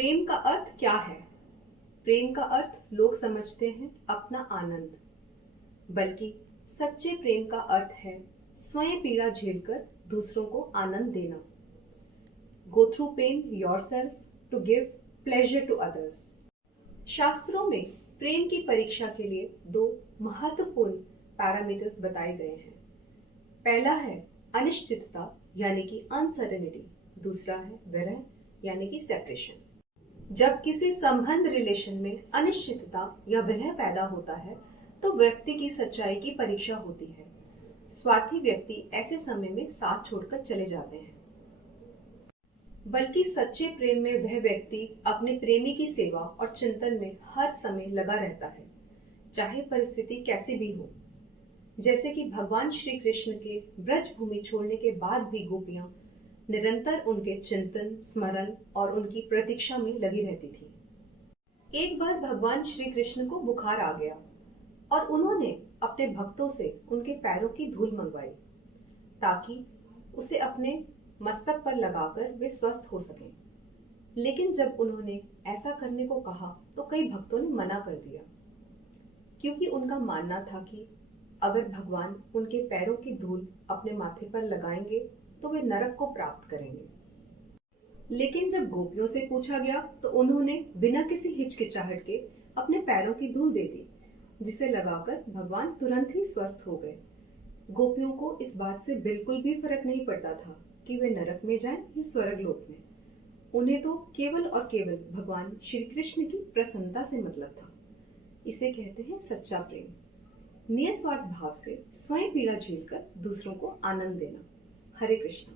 प्रेम का अर्थ क्या है? प्रेम का अर्थ लोग समझते हैं अपना आनंद, बल्कि सच्चे प्रेम का अर्थ है स्वयं पीड़ा झेलकर दूसरों को आनंद देना। Go through pain yourself to give pleasure to others. शास्त्रों में प्रेम की परीक्षा के लिए दो महत्वपूर्ण पैरामीटर्स बताए गए हैं। पहला है अनिश्चितता यानी कि अनसर्टेनिटी, दूसरा है विरह यानी कि सेपरेशन। जब किसी संबंध रिलेशन में अनिश्चितता या विरह पैदा होता है तो व्यक्ति की सच्चाई की परीक्षा होती है। स्वार्थी व्यक्ति ऐसे समय में साथ छोड़कर चले जाते हैं, बल्कि सच्चे प्रेम में वह व्यक्ति अपने प्रेमी की सेवा और चिंतन में हर समय लगा रहता है, चाहे परिस्थिति कैसी भी हो। जैसे कि भगवान श्री कृष्ण के ब्रज भूमि छोड़ने के बाद भी गोपियां निरंतर उनके चिंतन, स्मरण और उनकी प्रतीक्षा में लगी रहती थी। एक बार भगवान श्री कृष्ण को बुखार आ गया और उन्होंने अपने भक्तों से उनके पैरों की धूल मंगवाई ताकि उसे अपने मस्तक पर लगाकर वे स्वस्थ हो सकें। लेकिन जब उन्होंने ऐसा करने को कहा तो कई भक्तों ने मना कर दिया, क्योंकि उनका मानना था कि अगर भगवान उनके पैरों की धूल अपने माथे पर लगाएंगे तो वे नरक को प्राप्त करेंगे। लेकिन जब गोपियों से पूछा गया तो उन्होंने बिना किसी हिचकिचाहट के अपने पैरों की धूल दे दी, जिसे लगाकर भगवान तुरंत ही स्वस्थ हो गए। गोपियों को इस बात से बिल्कुल भी फर्क नहीं पड़ता था कि वे नरक में जाएं या स्वर्ग लोक में। उन्हें तो केवल और केवल भगवान श्री कृष्ण की प्रसन्नता से मतलब था। इसे कहते हैं सच्चा प्रेम, निस्वार्थ भाव से स्वयं पीड़ा झेलकर दूसरों को आनंद देना। हरे कृष्ण।